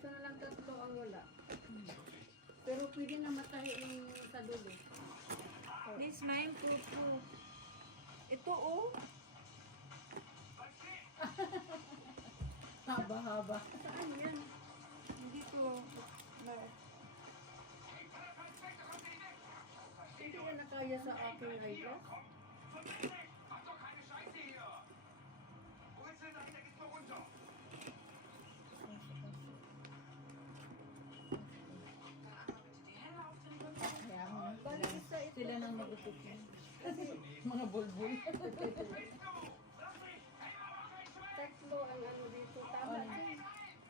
ito na lang tatlo ang wala. Pero pwede na matahiin sa dulo. This mine puto. Ito oh. Haba-haba. Saan yan? Hindi ko. Hindi na nakaya sa aking eyeglass. Mach doch keine Scheiße hier! Wo willst du denn dahin? Da geht's nur runter! Kaya mo. Bali isa ito. Sila nang mag-upok yun. Mga bulbul. Willst du? Lass mich! Hey, mach euch weg! Tatlo ang ano dito. Tama